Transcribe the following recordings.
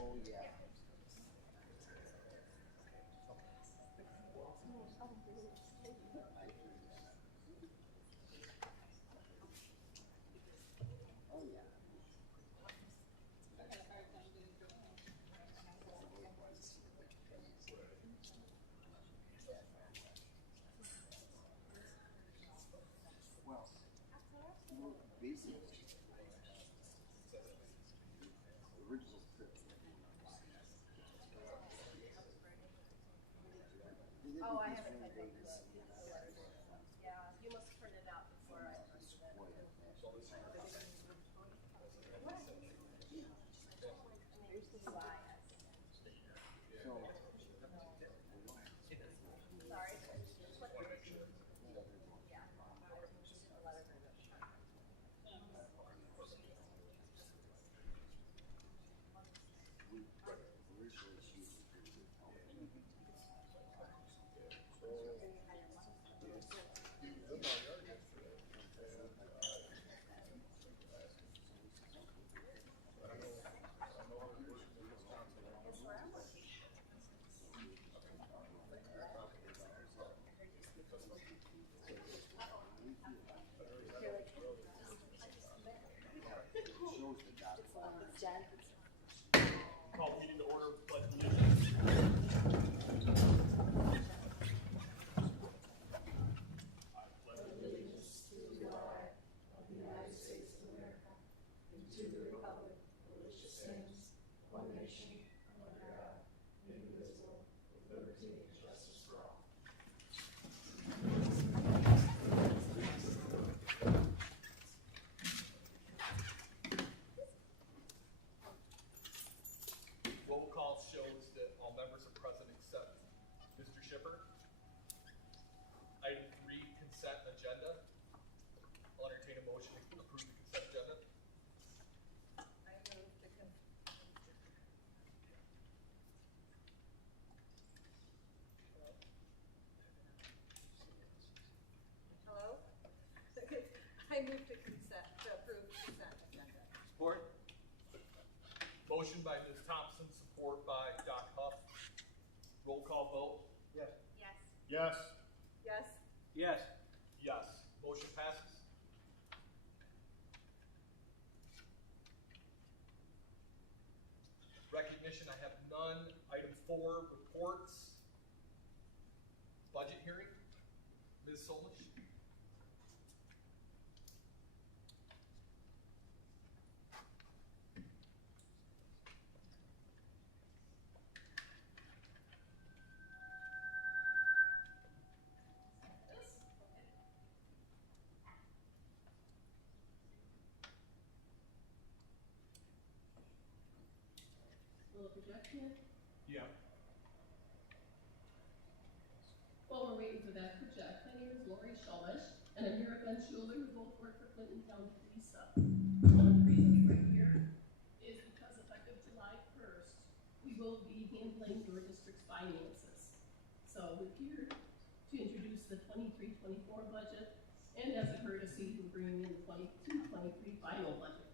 Oh, yeah. Oh, yeah. Well, basically, the original script. Oh, I haven't had one. Yeah, you must print it out before I printed it. Here's the bias. So, Sorry. Yeah. The letter. we originally she was pretty good help. Shows the job. Jen. Call meeting to order, pledge allegiance. Roll call shows that all members are present except Mr. Shipper. Item 3, consent agenda. I'll entertain a motion to approve the consent agenda. I moved to Hello? I moved to approve consent agenda. Support. Motion by Ms. Thompson, support by Doc Huff. Roll call vote. Yes. Yes. Yes. Yes. Yes. Motion passes. Recognition, I have none. Item 4, reports. Budget hearing. Ms. Solish. Little projection. Yeah. While we're waiting for that to project, my name is Lori Schullish, and I'm here with Ben Schuler, who both work for Clinton County Police. One of the reasons we're here is because effective July 1st, we will be handling your district's finances. So we're here to introduce the 23-24 budget, and as a courtesy, we're bringing in the 22-23 final budget.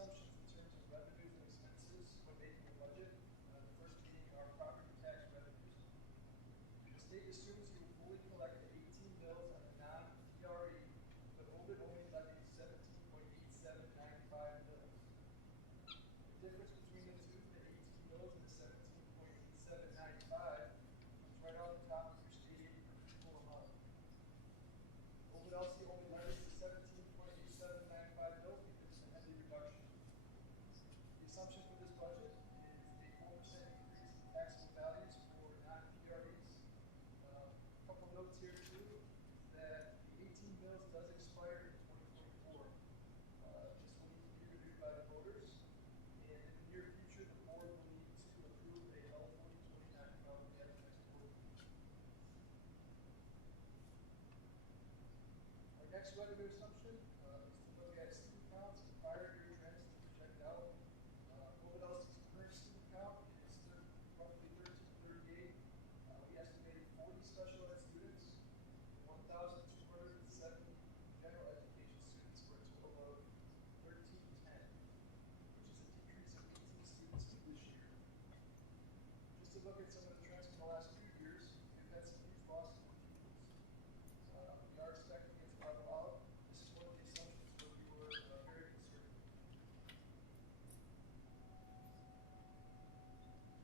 assumptions in terms of revenues and expenses when making the budget. The first being our property tax revenues. The state assumes you will fully collect the 18 mills on the non-PRE, but Ovid only levies 17.8795 mills. The difference between the two, the 18 mills and the 17.8795, is right on the top of your state aid per pupil amount. Ovid-Elsie only levies the 17.8795 mills because it's a heavy reduction. The assumption for this budget is a 4% increase in taxable values for non-PREs. A couple notes here too, that the 18 mills does expire in 2024. This will need to be renewed by the voters, and in the near future, the board will need to approve a L4029 probably at the next board meeting. Our next revenue assumption is to look at student counts and prior year trends to project out. Ovid-Elsie's current student count is roughly 1338. We estimated 40 special ed students and 1,270 general education students for a total of 1310, which is a decrease of 18 students from this year. Just to look at some of the trends from the last few years, we've had some huge losses of pupils. We are expecting it to level out. This is one of the assumptions where we were very conservative.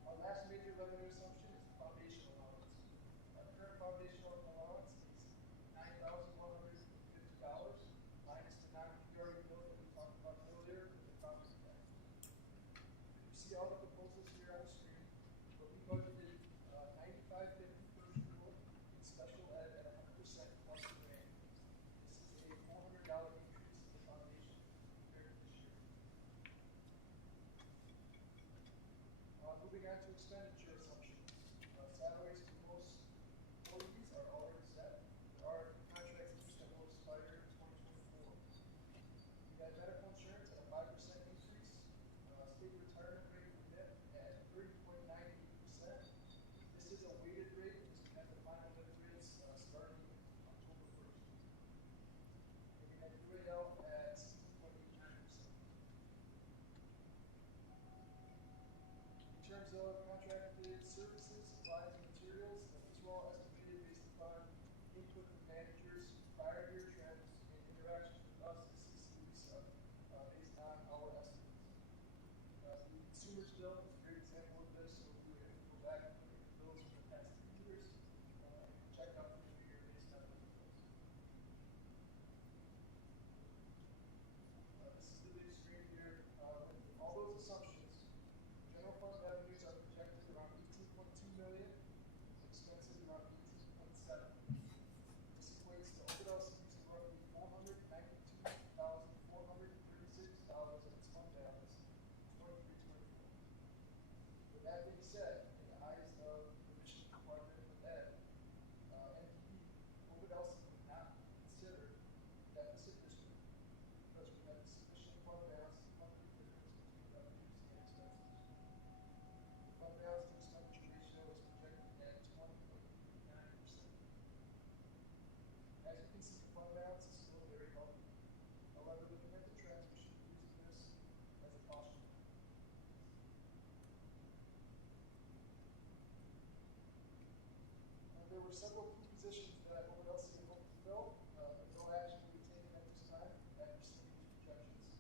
Our last major revenue assumption is the foundation allowance. Our current foundational allowance is $9,150 minus the non-PRE bill that we talked about earlier with the property tax. You see all the proposals here on the screen, but we budgeted $95.50 per pupil in special ed at 100% plus the grant. This is a $400 increase in the foundation compared to this year. Moving on to expenditure assumptions. Salaries for most employees are already set. There are contracts that will expire in 2024. We had medical insurance at a 5% increase. State retirement rate for NIP at 30.98%. This is a weighted rate. This has the final NIP rates starting October 1st. And we had UAL at 16.89%. In terms of contracted services, supplies, and materials, these were all estimated based upon input from managers, prior year trends, and interactions with us as CC Lisa based on our estimates. The consumer's bill is a great example of this, so if we go back and look at the bills for the past 3 years, and check out the new year based on those bills. This is the big screen here. With all those assumptions, general fund revenues are projected around $18.2 million, expenses around $18.7 million. This equates to Ovid-Elsie using roughly $492,436 of its fund balance in 23-24. With that being said, in the eyes of the mission department of Ed, NPD, Ovid-Elsie would not consider deficit district because we have sufficient fund balance to fund the difference between revenues and expenses. The fund balance to expenditure ratio is projected at 20.39%. As you can see, the fund balance is still very healthy. However, looking at the trends, we should be using this as a caution. There were several key positions that Ovid-Elsie had hoped to fill, but no action will be taken at this time after seeing these projections.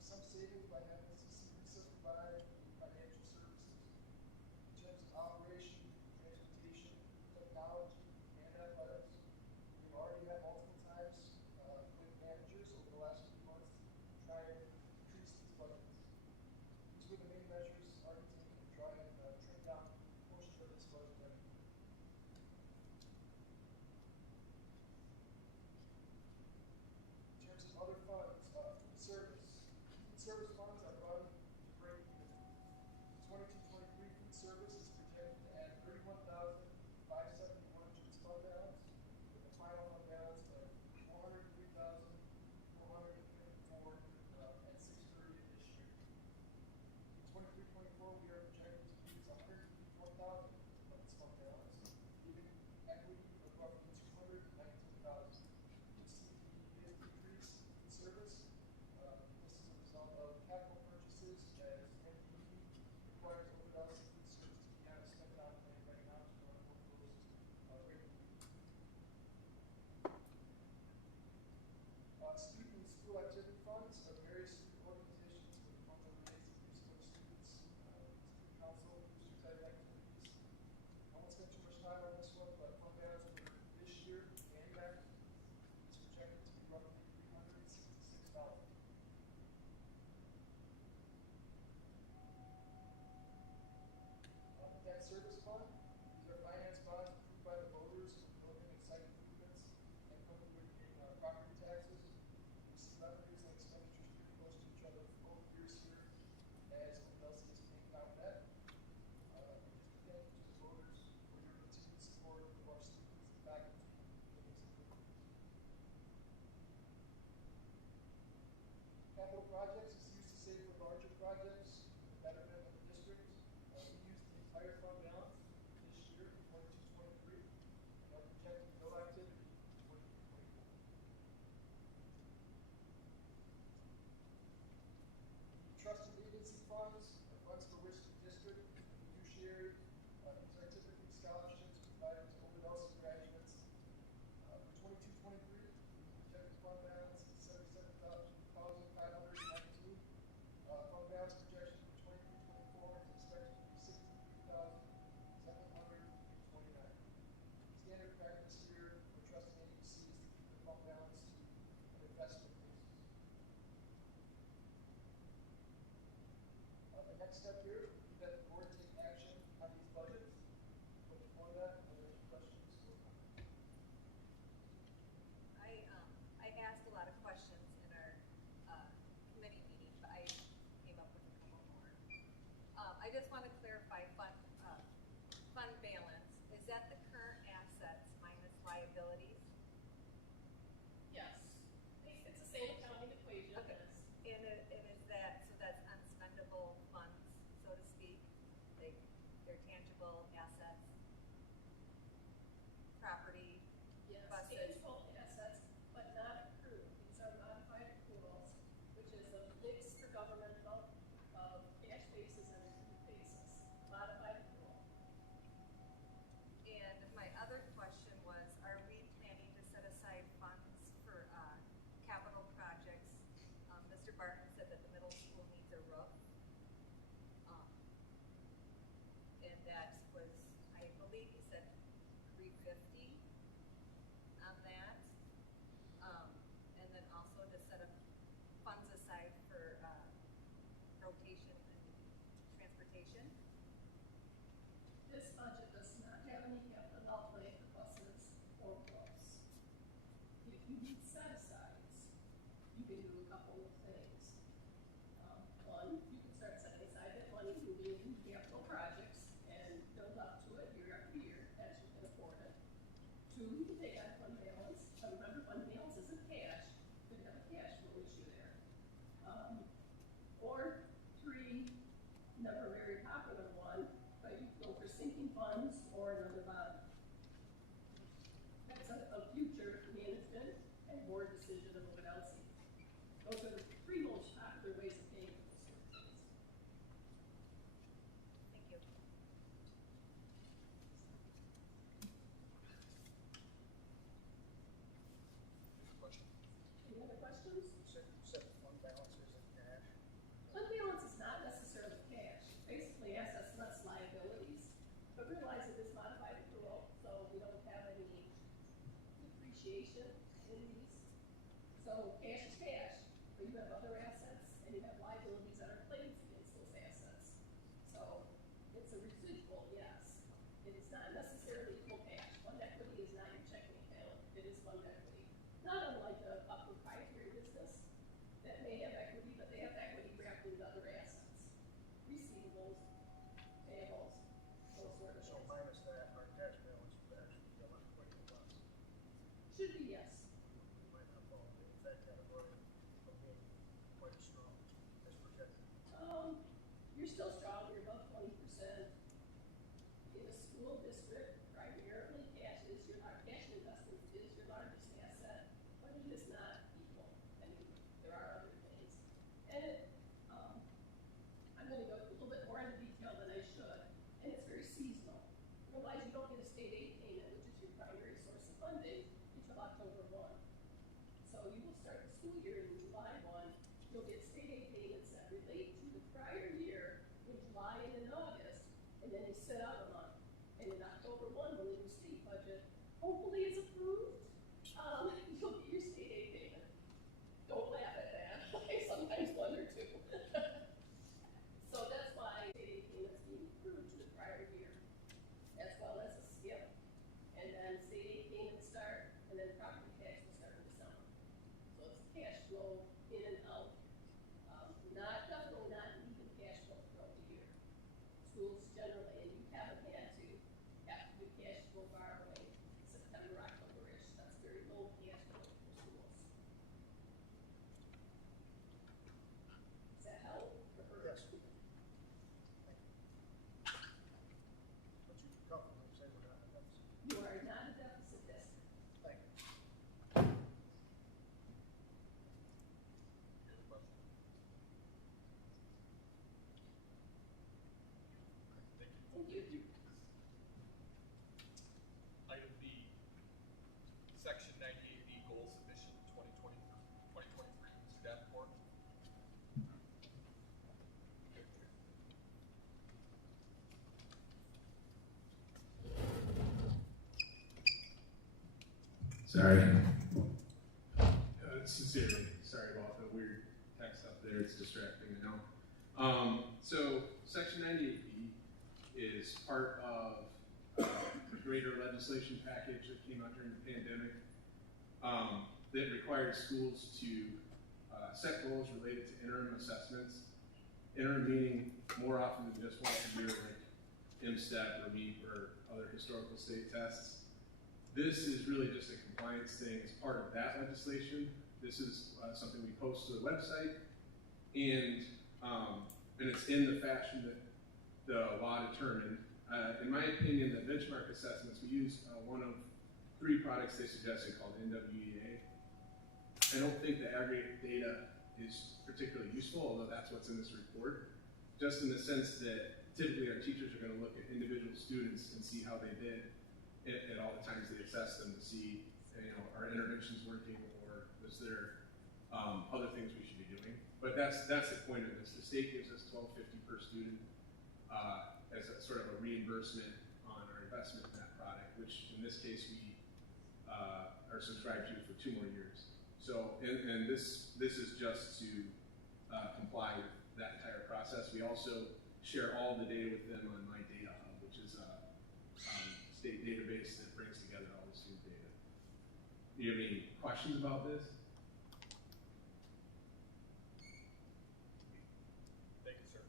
Some savings by having CC Lisa provide financial services. In terms of operation, transportation, technology, and athletics, we've already had multiple times with managers over the last few months to try and increase these budgets. These were the main measures already taken to try and trim down a portion of this budget revenue. In terms of other funds, food service. Food service funds are run to break even. The 22-23 food service is projected to add $31,571 to its fund balance, with a final fund balance of $403,454 at 6/30 of this year. In 23-24, we are projected to use $154,000 of its fund balance, giving equity of roughly $219,000. You see the decrease in service. This is a result of capital fund. These are finance bonds approved by the voters for building and site improvements and covered with property taxes. We see revenues and expenditures pretty close to each other for both years here as Ovid-Elsie is paying down debt. Just again, to the voters for your continued support of our students and faculty in these improvements. Capital projects is used to save for larger projects for the betterment of the district. We used the entire fund balance this year, 22-23, and are projecting no activity in 23-24. Trust and agency funds are funds for which the district, the fiduciary, these are typically scholarships provided to Ovid-Elsie graduates. For 22-23, projected fund balance is $77,519. Fund balance projection for 23-24 is expected to be $63,729. Standard practice here for trust and agencies is to keep the fund balance to an investment basis. The next step here would be that the board take action on these budgets. But before that, are there any questions or comments? I asked a lot of questions in our committee meeting, but I came up with a couple more. I just want to clarify fund balance. Is that the current assets minus liabilities? Yes. It's the same accounting equation. Okay. And is that, so that's unspendable funds, so to speak? They're tangible assets, property, Yes, buses. tangible assets, but not accrued. These are modified accruals, which is a mix for governmental of cash basis and accrued basis. Modified accrual. And my other question was, are we planning to set aside funds for capital projects? Mr. Barton said that the middle school needs a roof. And that was, I believe he said $350 on that. And then also to set up funds aside for rotation and transportation. This budget does not have any capital outlay for buses or roofs. If you need set-asides, you can do a couple of things. One, you can start setting aside that money, moving it into capital projects, and build up to it year after year as you can afford it. Two, you can take out fund balance. Remember, fund balance isn't cash. You could have a cash flow issue there. Or three, never very popular one, but you can go for sinking funds or another bond. That's a future management and board decision of Ovid-Elsie. Those are the three most popular ways of paying for the services. Thank you. Question? Any other questions? You said the fund balance isn't cash. Fund balance is not necessarily cash. Basically, assets less liabilities. But realize it is modified accrual, so we don't have any depreciation in these. So cash is cash, but you have other assets and you have liabilities that are claims against those assets. So it's a residual, yes. It is not necessarily equal cash. Fund equity is not your checking account. It is fund equity. Not unlike a proprietary business that may have equity, but they have equity wrapped into other assets. Receivables, payables, those sort of So things. minus that, our cash balance would actually be a lot quite robust. Should be, yes. We might not fall into that category of being quite strong as projected. You're still strong, you're above 20%. In a school district, primarily cash is your cash investment is your largest asset, but it is not equal. I mean, there are other things. And I'm going to go a little bit more into detail than I should, and it's very seasonal. Realize you don't get a state aid payment, which is your primary source of funding, until October 1. So you will start the school year in July 1. You'll get state aid payments that relate to the prior year in July and in August, and then they sit out a month. And in October 1, when the new state budget hopefully is approved, you'll get your state aid payment. Don't laugh at that. I sometimes wonder too. So that's why state aid payments being approved to the prior year. Sorry. Sincerely, sorry about the weird text up there. It's distracting, I know. So Section 98B is part of a greater legislation package that came out during the pandemic that required schools to set goals related to interim assessments. Interim meaning more often than just once a year, like MSTEP or MEEP or other historical state tests. This is really just a compliance thing as part of that legislation. This is something we post to the website, and it's in the fashion that the law determined. In my opinion, the benchmark assessments, we use one of 3 products they suggested called NWEA. I don't think the aggregate data is particularly useful, although that's what's in this report, just in the sense that typically our teachers are going to look at individual students and see how they did at all the times they assess them to see, are interventions working, or was there other things we should be doing. But that's the point of this. The state gives us $12.50 per student as a sort of a reimbursement on our investment in that product, which in this case we are subscribed to for 2 more years. So, and this is just to comply with that entire process. We also share all the data with them on My Data Hub, which is a state database that brings together all the student data. Do you have any questions about this? Thank you, sir.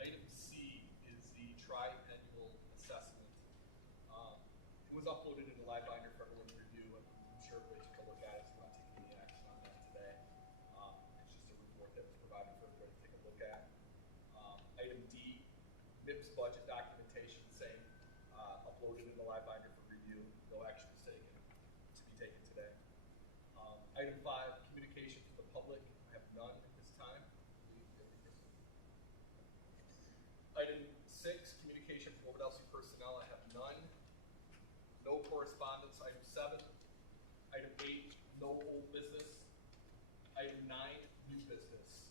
Item C is the tri-annual assessment. It was uploaded in the live binder for everyone to review, and I'm sure everybody took a look at it, so we're not taking any action on that today. It's just a report that was provided for everybody to take a look at. Item D, MIPS budget documentation, same, uploaded in the live binder for review. No action is taken to be taken today. Item 5, communication to the public. I have none at this time. Item 6, communication from Ovid-Elsie personnel. I have none. No correspondence. Item 7. Item 8, no old business. Item 9, new business.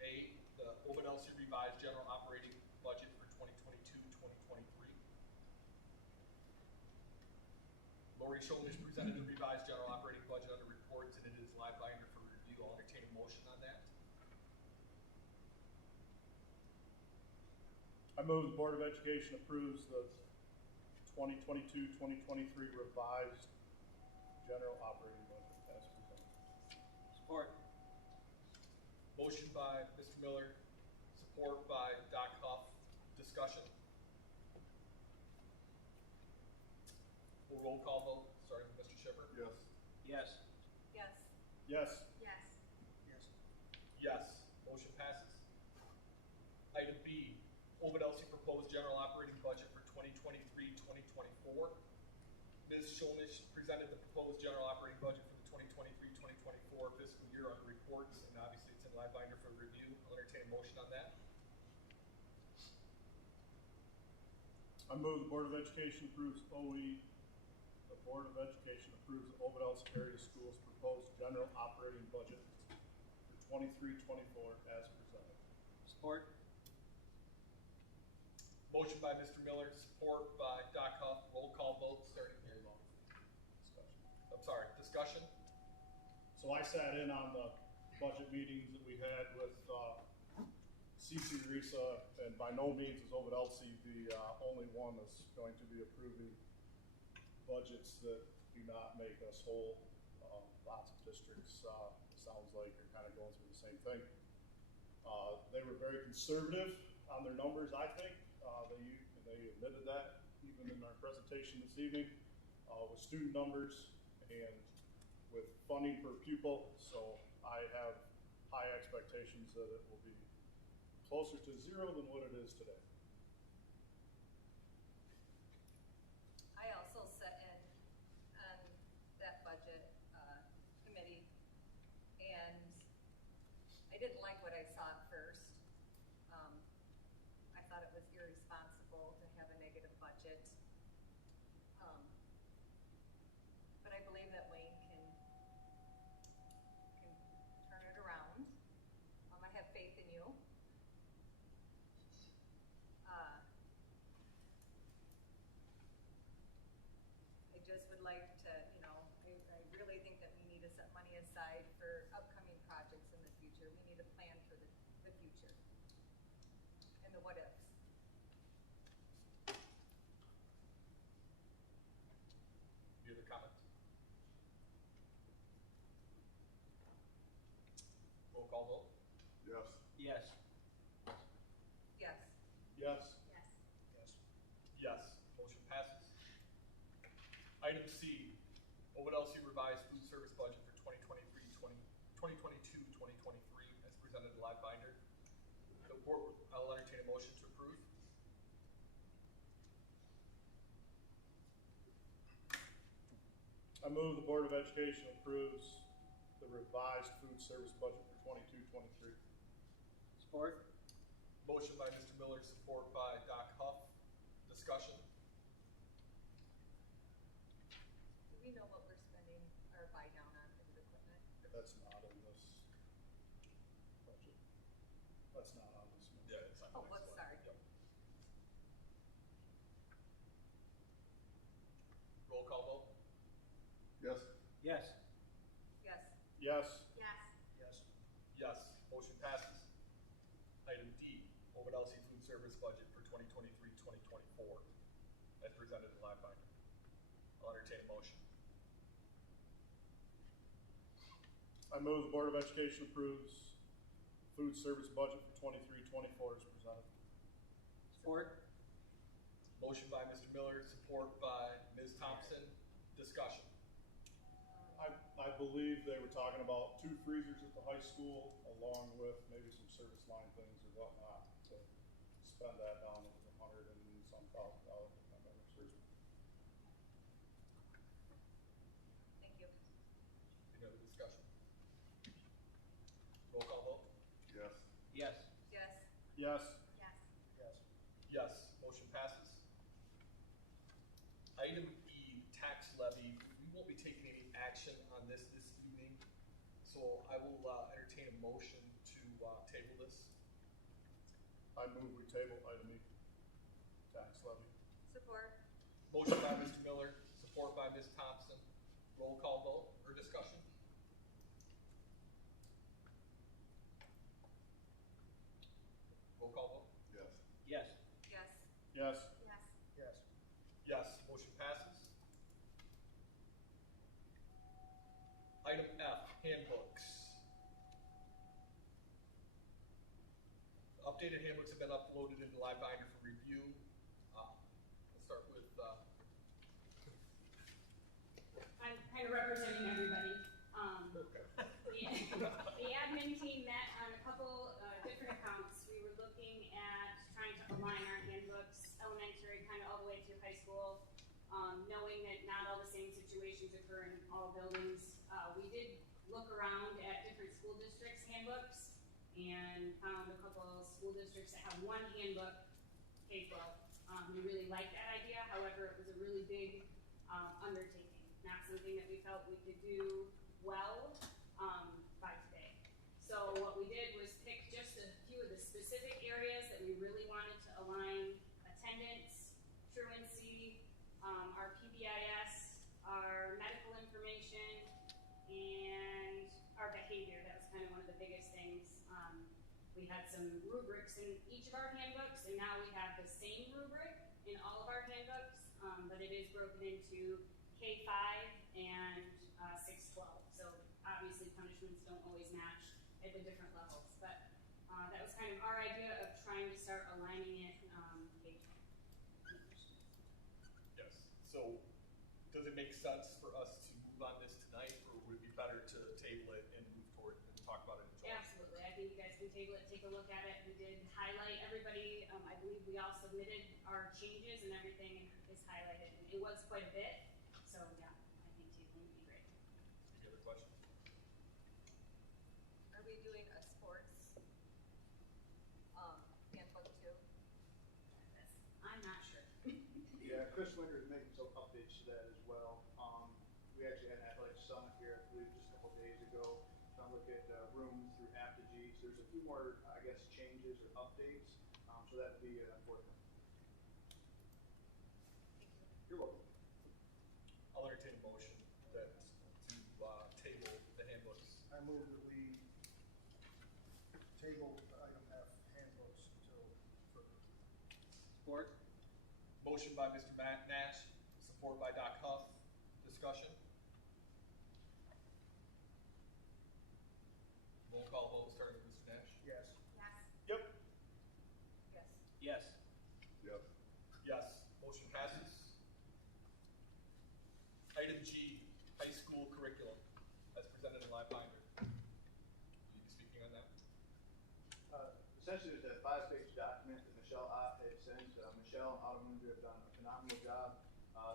A, the Ovid-Elsie revised general operating budget for 2022-2023. Lori Shoulders presented the revised general operating budget under reports, and it is live binder for review. I'll entertain a motion on that. I move the Board of Education approves the 2022-2023 revised general operating budget as presented. Support. Motion by Mr. Miller, support by Doc Huff. Discussion. We'll roll call vote, starting with Mr. Shipper. Yes. Yes. Yes. Yes. Yes. Yes. Yes. Motion passes. Item B, Ovid-Elsie proposed general operating budget for 2023-2024. Ms. Shulnish presented the proposed general operating budget for the 2023-2024 fiscal year under reports, and obviously it's in live binder for review. I'll entertain a motion on that. I move the Board of Education approves the Board of Education approves the Ovid-Elsie area schools proposed general operating budget for 23-24 as presented. Support. Motion by Mr. Miller, support by Doc Huff. Roll call vote, starting here. I'm sorry, discussion? So I sat in on the budget meetings that we had with CC Risa, and by no means is Ovid-Elsie the only one that's going to be approving budgets that do not make us whole. Lots of districts, sounds like, are kind of going through the same thing. They were very conservative on their numbers, I think. They admitted that even in our presentation this evening with student numbers and with funding per pupil. So I have high expectations that it will be closer to 0 than what it is today. I also sat in on that budget committee, and I didn't like what I saw at first. I thought it was irresponsible to have a negative budget. But I believe that Wayne can turn it around. I have faith in you. I just would the what ifs. Any other comments? Roll call vote. Yes. Yes. Yes. Yes. Yes. Yes. Yes, motion passes. Item C, Ovid-Elsie revised food service budget for 2022-2023 as presented in live binder. The board, I'll entertain a motion to approve. I move the Board of Education approves the revised food service budget for 22-23. Support? Motion by Mr. Miller, support by Doc Huff. Discussion. Do we know what we're spending our buy down on for the equipment? That's not in this budget. That's not on this one. Yeah, it's on the Oh, next whoops, one. sorry. Yep. Roll call vote. Yes. Yes. Yes. Yes. Yes. Yes. Yes, motion passes. Item D, Ovid-Elsie food service budget for 2023-2024 as presented in live binder. I'll entertain a motion. I move the Board of Education approves food service budget for 23-24 as presented. Support? Motion by Mr. Miller, support by Ms. Thompson. Discussion. I believe they were talking about 2 freezers at the high school, along with maybe some service line things or whatnot, to spend that down. It was $100 and some thousand, if my memory serves me. Thank you. Any other discussion? Roll call vote. Yes. Yes. Yes. Yes. Yes. Yes. Yes, motion passes. Item E, tax levy. We won't be taking any action on this evening, so I will entertain a motion to table this. I move we table item E, tax levy. Support. Motion by Mr. Miller, support by Ms. Thompson. Roll call vote or discussion? Roll call vote? Yes. Yes. Yes. Yes. Yes. Yes. Yes, motion passes. Item F, handbooks. Updated handbooks have been uploaded into live binder for review. We'll start with, I'm kind of representing everybody. The admin team met on a couple different accounts. We were looking at trying to align our handbooks, elementary kind of all the way through high school, knowing that not all the same situations occur in all buildings. We did look around at different school districts' handbooks and found a couple of school districts that have one handbook, K-12. We really liked that idea. However, it was a really big undertaking, not something that we felt we could do well by today. So what we did was pick just a few of the specific areas that we really wanted to align: attendance, truancy, our PBIS, our medical information, and our behavior. That was kind of one of the biggest things. We had some rubrics in each of our handbooks, and now we have the same rubric in all of our handbooks, but it is broken into K-5 and 6-12. So obviously punishments don't always match at the different levels, but that was kind of our idea of trying to start aligning it K-12. yes. So does it make sense for us to move on this tonight, or would it be better to table it and move forward and talk about it in July? Absolutely. I think you guys can table it, take a look at it. We did highlight everybody. I believe we all submitted our changes and everything is highlighted. And it was quite a bit. So yeah, I think tabling would be great. Any other questions? Are we doing a sports handbook too? I'm not sure. Yeah, Chris Winter is making some updates to that as well. We actually had an athletic summit here, I believe, just a couple days ago. Trying to look at rooms through Apogee. So there's a few more, I guess, changes or updates. So that would be forthcoming. You're welcome. I'll entertain a motion that to table the handbooks. I move that we table item F, handbooks, until further Support. Motion by Mr. Nash, support by Doc Huff. Discussion. Roll call vote starting with Mr. Nash. Yes. Yes. Yep. Yes. Yes. Yep. Yes. Motion passes. Item G, high school curriculum, as presented in live binder. Will you be speaking on that? Essentially, there's a 5-page document that Michelle Ott had sent. Michelle and Autumn have done a phenomenal job.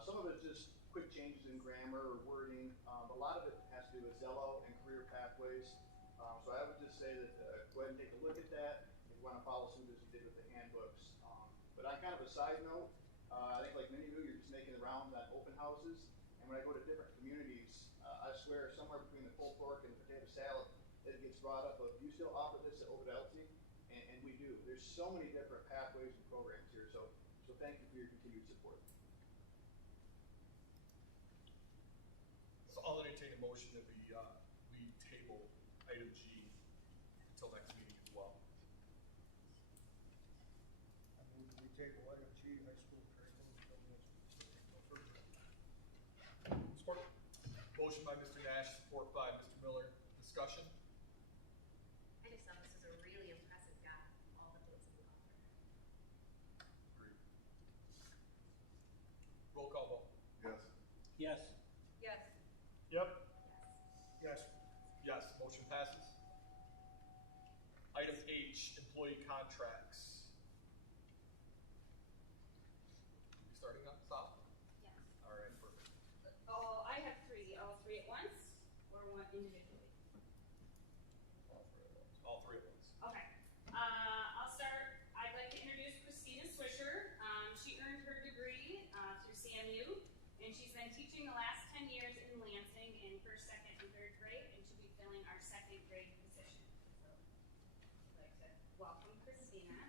Some of it's just quick changes in grammar or wording. A lot of it has to do with Zello and career pathways. So I would just say that go ahead and take a look at that if you want to follow suit as you did with the handbooks. But on kind of a side note, I think like many of you, you're just making the rounds on open houses. And when I go to different communities, I swear somewhere between the pulled pork and the potato salad, it gets brought up of, you still offer this at Ovid-Elsie? And we do. There's so many different pathways and programs here. So thank you for your continued support. So I'll entertain a motion that we table item G until next meeting as well. I move that we table item G, high school curriculum, until next week. Support. Motion by Mr. Nash, support by Mr. Miller. Discussion. I just thought this was a really impressive guy, all the things that you offer. Agreed. Roll call vote. Yes. Yes. Yes. Yep. Yes. Yes, motion passes. Item H, employee contracts. We starting up, Sal? Yes. All right, perfect. Oh, I have three. All three at once, or one individually? All three at once. All three at once. Okay. I'll start. I'd like to introduce Christina Swisher. She earned her degree through CMU, and she's been teaching the last 10 years in Lansing in first, second, and third grade, and she'll be filling our second grade position. So, I'd like to welcome Christina.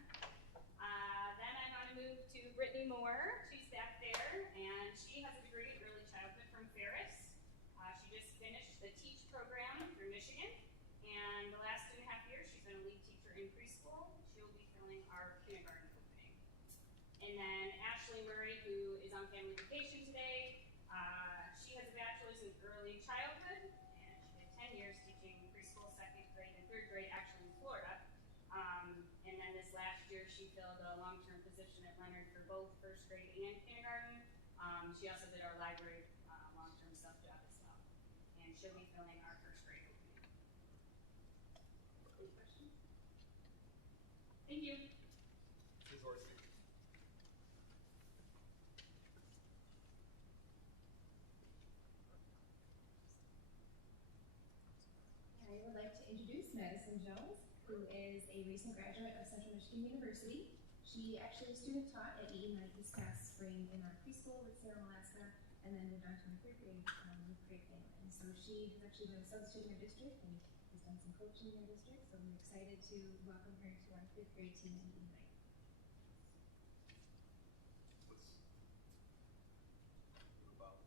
Then I want to move to Brittany Moore. She's back there, and she has a degree in early childhood from Ferris. She just finished the TEACH program through Michigan, and the last 2.5 years she's been a lead teacher in preschool. She'll be filling our kindergarten opening. And then Ashley Murray, who is on family vacation today, she has a bachelor's in early childhood, and she did 10 years teaching preschool, second grade, and third grade, actually in Florida. And then this last year, she filled a long-term position at Leonard for both first grade and kindergarten. She also did our library long-term sub job as well, and she'll be filling our first grade opening. Any questions? Thank you. Ms. Orsi. I would like to introduce Madison Jones, who is a recent graduate of Central Michigan University. She actually student taught at E Night this past spring in our preschool with Sarah Alaska, and then moved on to her third grade with Great Family. So she has actually been a substitute in our district and has done some coaching in our district. So we're excited to welcome her to our fifth grade team at E Night. What about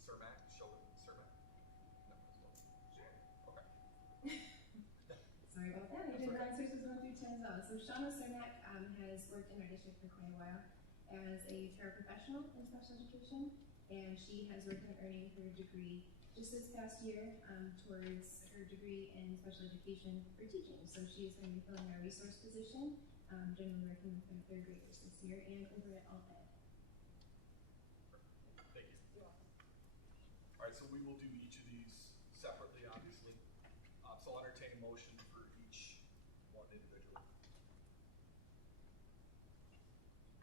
Cermak? Sheldon Cermak? No, okay. Sorry about that. I did run sources 1 through 10 as well. So Shauna Cermak has worked in our district for quite a while as a paraprofessional in special education, and she has worked on earning her degree just this past year towards her degree in special education for teaching. So she is going to be filling our resource position, generally working with our third graders this year and over at Alt Ed. Thank you. All right, so we will do each of these separately, obviously. So I'll entertain a motion for each one individually.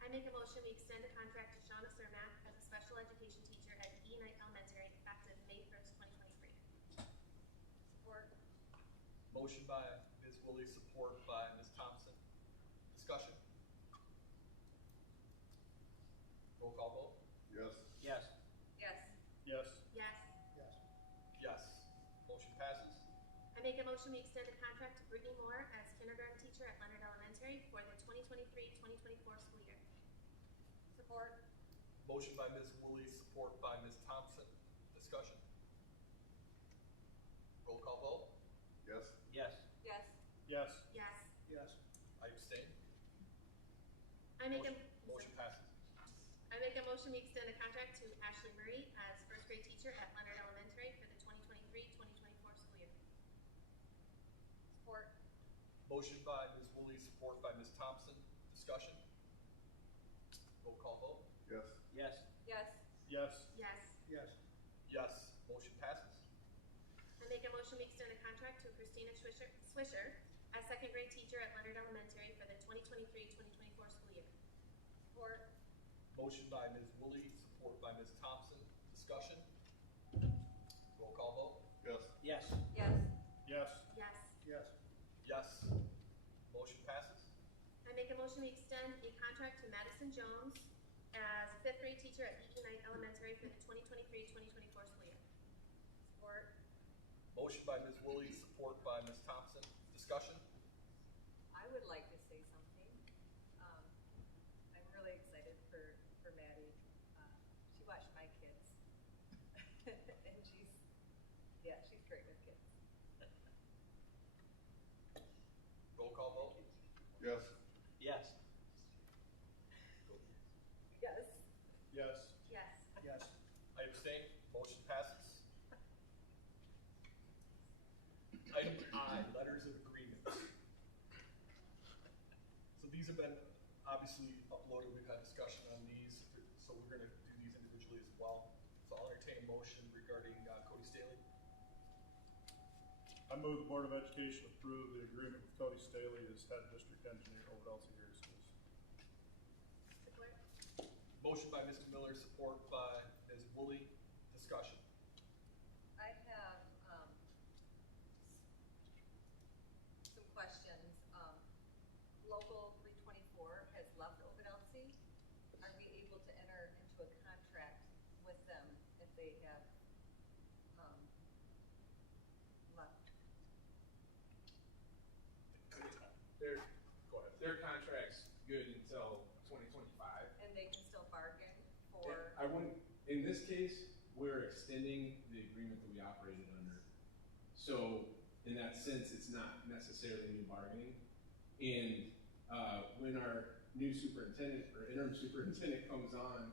I make a motion we extend a contract to Shauna Cermak as a special education teacher at E Night Elementary effective May 1st, 2023. Support. Motion by Ms. Woolley, support by Ms. Thompson. Discussion. Roll call vote. Yes. Yes. Yes. Yes. Yes. Yes. Yes. Motion passes. I make a motion we extend a contract to Brittany Moore as kindergarten teacher at Leonard Elementary for the 2023-2024 school year. Support. Motion by Ms. Woolley, support by Ms. Thompson. Discussion. Roll call vote. Yes. Yes. Yes. Yes. Yes. Yes. I abstain. I make a, Motion passes. I make a motion we extend the contract to Ashley Murray as first grade teacher at Leonard Elementary for the 2023-2024 school year. Support. Motion by Ms. Woolley, support by Ms. Thompson. Discussion? Roll call vote. Yes. Yes. Yes. Yes. Yes. Yes. Yes. Motion passes. I make a motion we extend a contract to Christina Swisher as second grade teacher at Leonard Elementary for the 2023-2024 school year. Support. Motion by Ms. Woolley, support by Ms. Thompson. Discussion? Roll call vote. Yes. Yes. Yes. Yes. Yes. Yes. Yes. Motion passes. I make a motion we extend a contract to Madison Jones as fifth grade teacher at E. Knight Elementary for the 2023-2024 school year. Support. Motion by Ms. Woolley, support by Ms. Thompson. Discussion? I would like to say something. I'm really excited for Maddie. She watched my kids. And she's great with kids. Roll call vote. Yes. Yes. Yes. Yes. Yes. Yes. I abstain. Motion passes. Item I, letters of agreement. So these have been obviously uploaded. We've had discussion on these, so we're going to do these individually as well. So I'll entertain a motion regarding Cody Staley. I move the Board of Education approve the agreement with Cody Staley as head district engineer Ovid-Elsie Area Schools. Support. Motion by Mr. Miller, support by Ms. Woolley. Discussion. I have some questions. Local 324 has left Ovid-Elsie. Are we able to enter into a contract with them if they have left? Go ahead. Their contract's good until 2025. And they can still bargain for, I wouldn't, in this case, we're extending the agreement that we operated under. So in that sense, it's not necessarily new bargaining. And when our new superintendent or interim superintendent comes on,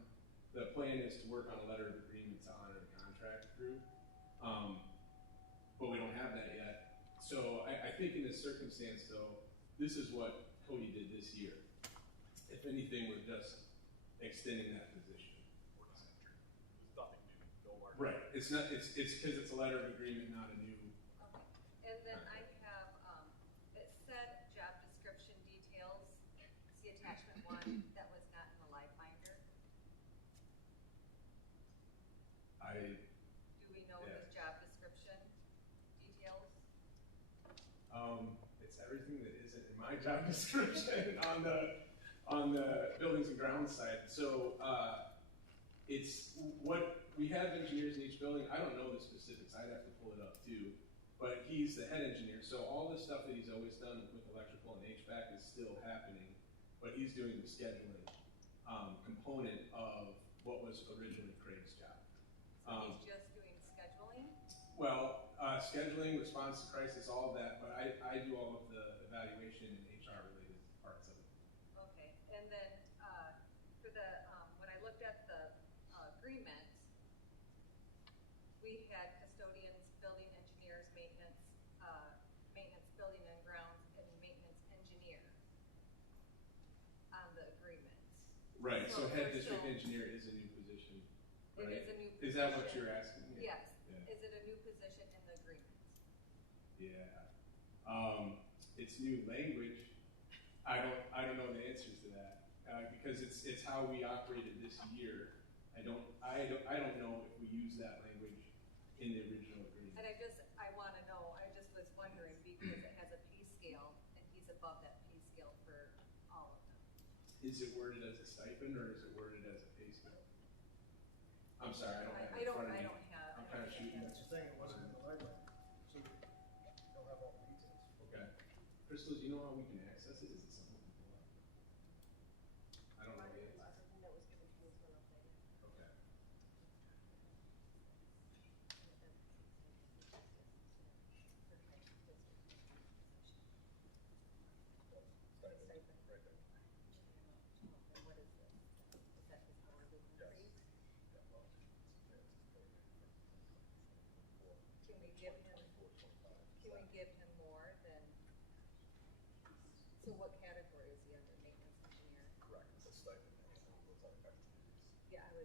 the plan is to work on a letter of agreement to honor the contract through. But we don't have that yet. So I think in this circumstance, though, this is what Cody did this year. If anything, we're just extending that position. There's nothing new. No mark. Right. It's not. It's because it's a letter of agreement, not a new. okay. And then I have, it said job description details, see attachment 1, that was not in the live binder. Do we know Yeah. his job description details? It's everything that isn't in my job description on the buildings and grounds side. So it's what we have engineers in each building. I don't know the specifics. I'd have to pull it up too. But he's the head engineer, so all the stuff that he's always done with electrical and HVAC is still happening. But he's doing the scheduling component of what was originally Craig's job. He's just doing scheduling? Well, scheduling, response to crisis, all of that, but I do all of the evaluation and HR related parts of it. Okay, and then for the, when I looked at the agreement, we had custodians, building engineers, maintenance, maintenance building and grounds, and maintenance engineer on the agreement. Right, so So head we're district still- engineer is a new position, It right? is a new position. Is that what you're asking? Yes. Yeah. Is it a new position in the agreement? Yeah. It's new language. I don't know the answers to that because it's how we operated this year. I don't know if we use that language in the original agreement. And I want to know, I just was wondering because it has a pay scale and he's above that pay scale for all of them. Is it worded as a stipend or is it worded as a pay scale? I'm sorry, I don't have it I in don't, front of I me. don't have. I'm kind of shooting. That's the thing, it wasn't in the library, so you don't have all the details. Okay. Crystal, do you know how we can access it? Is it something we can pull up? I don't know the answer. That was given to me as well, okay. Okay.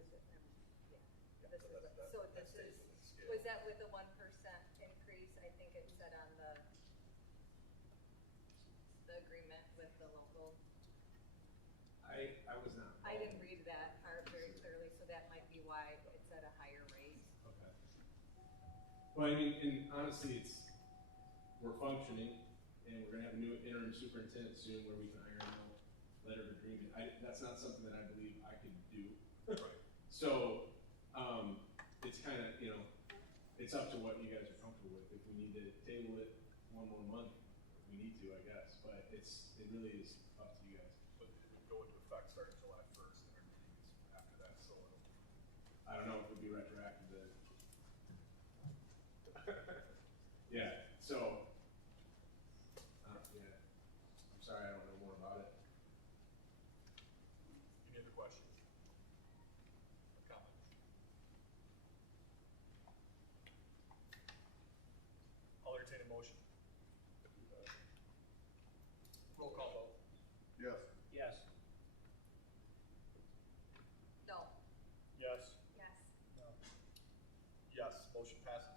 was, yeah. Yeah, This so is, that- so that this stays is, within scale. was that with the 1% increase, I think it said on the agreement with the local? I was not. I didn't read that part very clearly, so that might be why it's at a higher rate. Okay. Well, I mean, and honestly, we're functioning, and we're gonna have a new interim superintendent soon where we can iron out letter of agreement. That's not something that I believe I could do. Right. So, it's kind of, it's up to what you guys are comfortable with. If we need to table it one more month, we need to, I guess, but it really is up to you guys. But it would go into effect starting July 1st, and our meeting is after that, so it'll. I don't know if it would be retroactive to. Yeah, so, yeah, I'm sorry, I don't know more about it. Any other questions? Or comments? I'll entertain a motion. Roll call vote. Yes. Yes. No. Yes. Yes. Yes, motion passes.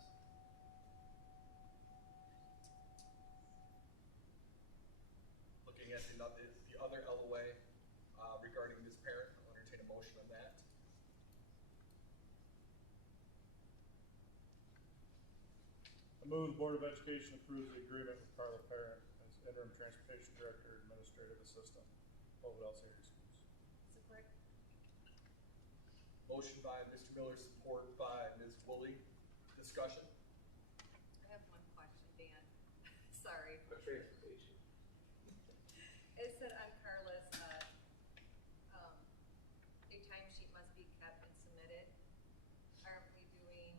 Looking at the other LOA regarding this parent, I'll entertain a motion on that. I move the Board of Education approves the agreement with Carla Parent as interim transportation director, administrative assistant, Ovid-Elsie Area Schools. Support. Motion by Mr. Miller, support by Ms. Woolley. Discussion? I have one question, Dan. Sorry. Transportation. It said on Carla's, a timesheet must be kept and submitted. Aren't we doing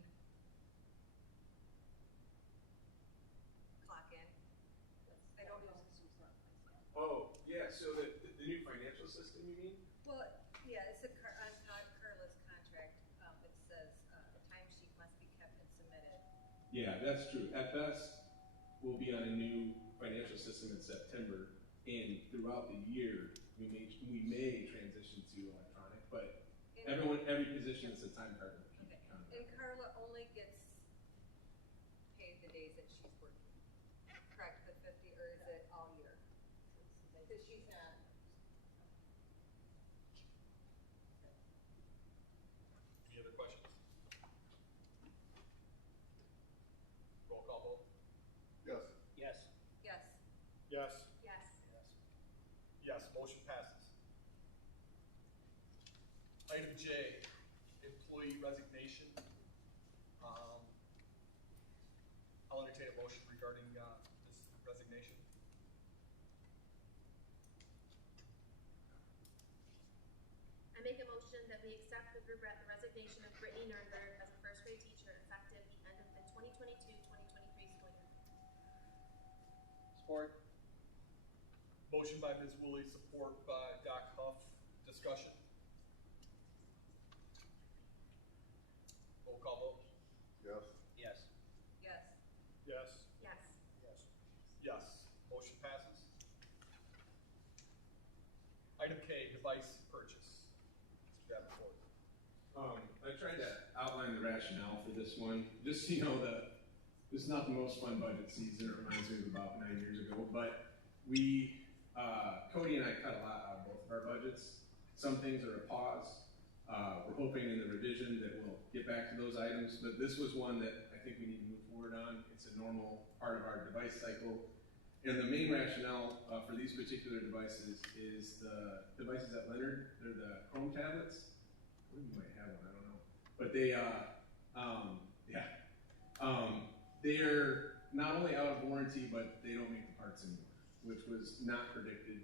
clock in? I don't know. Oh, yeah, so the new financial system, you mean? Well, yeah, it said on Carla's contract, it says, a timesheet must be kept and submitted. Yeah, that's true. At best, we'll be on a new financial system in September, and throughout the year, we may transition to electronic, but every position is a time card. Okay, and Carla only gets paid the days that she's working, correct, the 50, or is it all year? Because she's not. Any other questions? Roll call vote. Yes. Yes. Yes. Yes. Yes. Yes, motion passes. Item J, employee resignation. I'll entertain a motion regarding this resignation. I make a motion that we accept with regret the resignation of Brittany Nurnberg as a first grade teacher effective the end of the 2022-2023 school year. Support. Motion by Ms. Woolley, support by Doc Huff. Discussion? Roll call vote. Yes. Yes. Yes. Yes. Yes. Yes. Yes, motion passes. Item K, device purchase. Mr. Davenport. I tried to outline the rationale for this one. Just so you know, this is not the most fun budget season. It reminds me of about 9 years ago. But Cody and I cut a lot out of both of our budgets. Some things are a pause. We're hoping in the revision that we'll get back to those items. But this was one that I think we need to move forward on. It's a normal part of our device cycle. And the main rationale for these particular devices is the devices at Leonard. They're the Chrome tablets. You might have one, I don't know. But they're not only out of warranty, but they don't make the parts anymore, which was not predicted.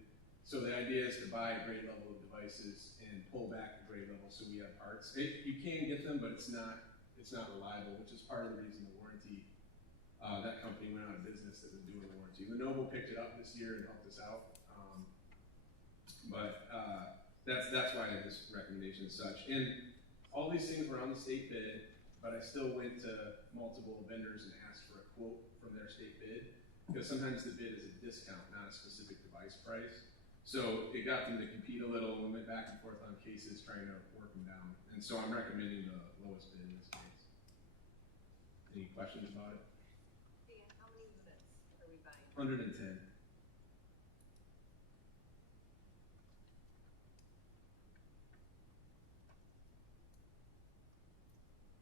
So the idea is to buy a grade level of devices and pull back the grade level so we have parts. You can get them, but it's not reliable, which is part of the reason the warranty, that company went out of business that was doing the warranty. Lenovo picked it up this year and helped us out. That's why this recommendation is such. And all these things were on the state bid, but I still went to multiple vendors and asked for a quote from their state bid, because sometimes the bid is a discount, not a specific device price. So it got them to compete a little, and we went back back and forth on cases trying to work them down. And so I'm recommending the lowest bid in this case. Any questions about it? Dan, how many units are we buying? 110. Any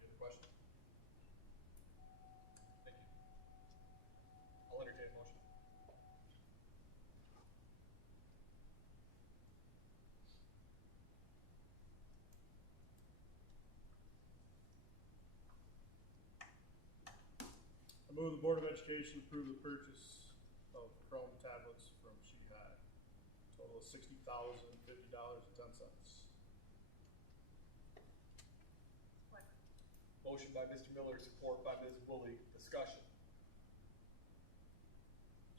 other questions? Thank you. I'll entertain a motion. I move the Board of Education approve the purchase of Chrome tablets from Shihai. Total of $60,050.10. Support. Motion by Mr. Miller, support by Ms. Woolley. Discussion.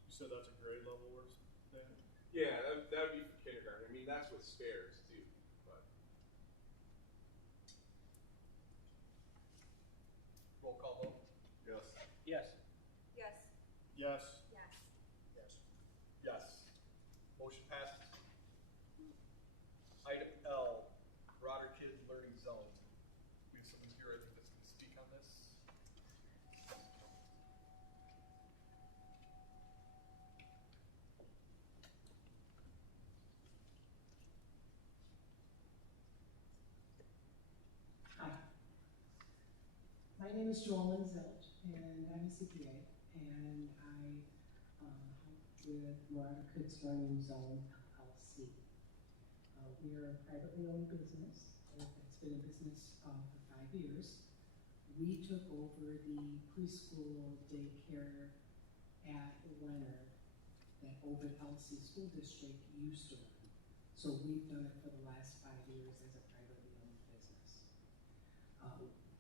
You said that's a grade level or something? Yeah, that would be for kindergarten. I mean, that's with spares too. But Roll call vote. Yes. Yes. Yes. Yes. Yes. Yes. Yes. Motion passes. Item L, Broader Kids Learning Zone. We have someone here, I think, that's going to speak on this. Hi. My name is Joellen Zilch, and I'm a CPA, and I help with Broader Kids Learning Zone, LLC. We are a privately owned business that's been in business for 5 years. We took over the preschool daycare at Leonard that Ovid-Elsie School District used to run. So we've done it for the last 5 years as a privately owned business.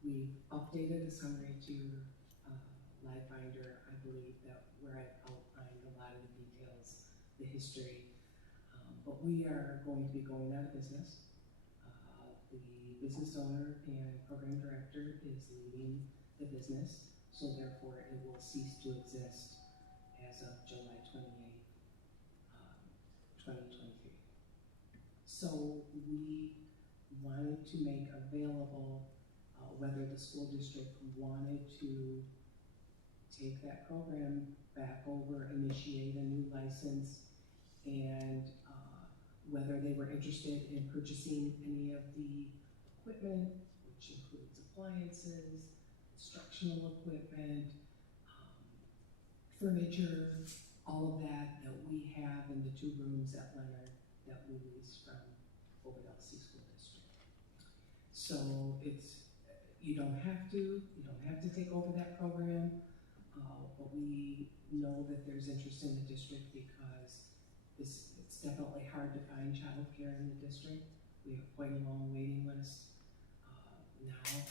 We updated the summary to your live binder, I believe, that where I've outlined a lot of the details, the history. But we are going to be going out of business. The business owner and program director is leaving the business, so therefore it will cease to exist as of July 28th, 2023. So we wanted to make available whether the school district wanted to take that program back over, initiate a new license, and whether they were interested in purchasing any of the equipment, which includes appliances, instructional equipment, furniture, all of that we have in the 2 rooms at Leonard that we lease from Ovid-Elsie School District. So you don't have to take over that program, but we know that there's interest in the district because it's definitely hard to find childcare in the district. We have quite a long waiting list now,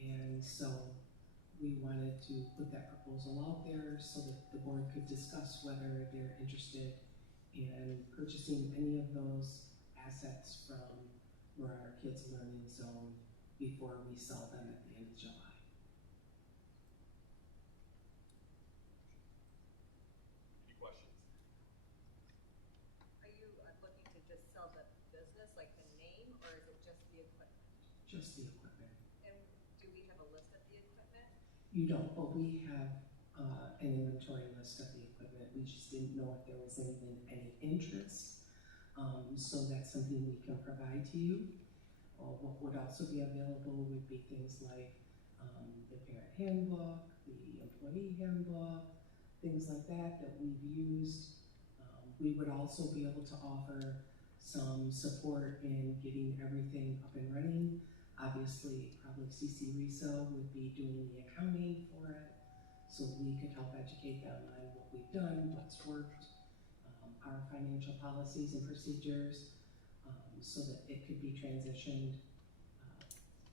and so we wanted to put that proposal out there so that the board could discuss whether they're interested in purchasing any of those assets from Broader Kids Learning Zone before we sell them at the end of July. Any questions? Are you looking to just sell the business, like the name, or is it just the equipment? Just the equipment. And do we have a list of the equipment? You don't, but we have an inventory list of the equipment. We just didn't know if there was any interest. So that's something we can provide to you. What would also be available would be things like the parent handbook, the employee handbook, things like that we've used. We would also be able to offer some support in getting everything up and running. Obviously, probably CC Resale would be doing the accounting for it, so we could help educate them on what we've done, what's worked, our financial policies and procedures, so that it could be transitioned.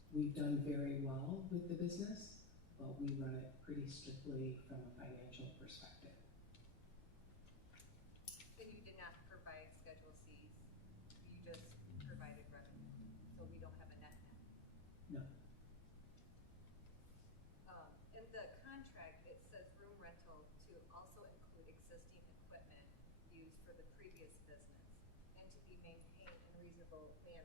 We've done very well with the business, but we run it pretty strictly from a financial perspective. And you did not provide Schedule Cs, you just provided revenue, so we don't have a net. No. In the contract, it says room rental to also include existing equipment used for the previous business and to be maintained in reasonable manner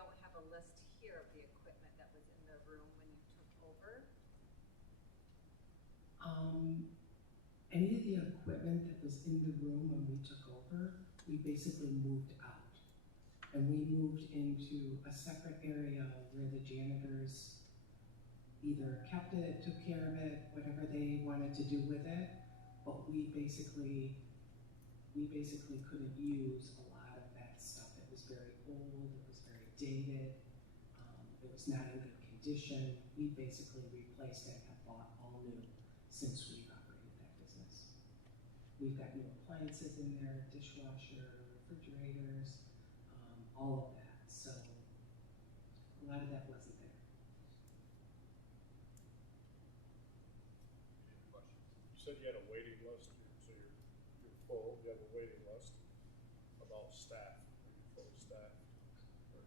don't have a list here of the equipment that was in the room when you took over. Any of the equipment that was in the room when we took over, we basically moved out. And we moved into a separate area where the janitors either kept it, took care of it, whatever they wanted to do with it, but we basically couldn't use a lot of that stuff. It was very old, it was very dated, it was not in good condition. We basically replaced it and have bought all new since we've operated that business. We've got new appliances in there, dishwasher, refrigerators, all of that. So a lot of that wasn't there. Any questions? You said you had a waiting list, so you're full, you have a waiting list about staff, are you fully staffed? Or-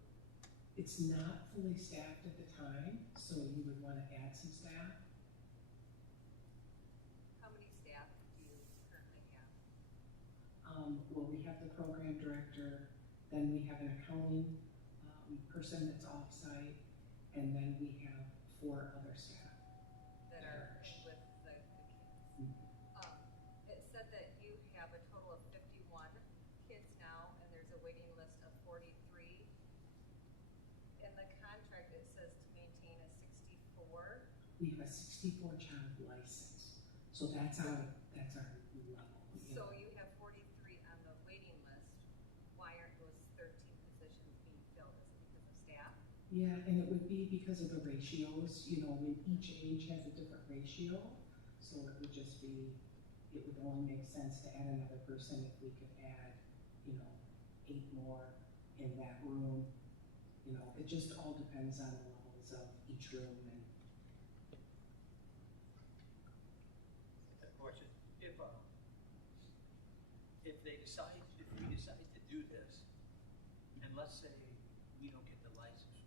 It's not fully staffed at the time, so you would want to add some staff. How many staff do you currently have? Well, we have the program director, then we have an accounting person that's off-site, and then we have 4 other staff. That are with the kids. It said that you have a total of 51 kids now, and there's a waiting list of 43. In the contract, it says to maintain a 64. We have a 64 child license, so that's our level. So you have 43 on the waiting list. Why aren't those 13 positions being filled? Is it because of staff? Yeah, and it would be because of the ratios, you know, when each age has a different ratio, so it would just be, it would only make sense to add another person if we could add, you know, 8 more in that room. You know, it just all depends on the levels of each room and. A question, if we decide to do this, and let's say we don't get the license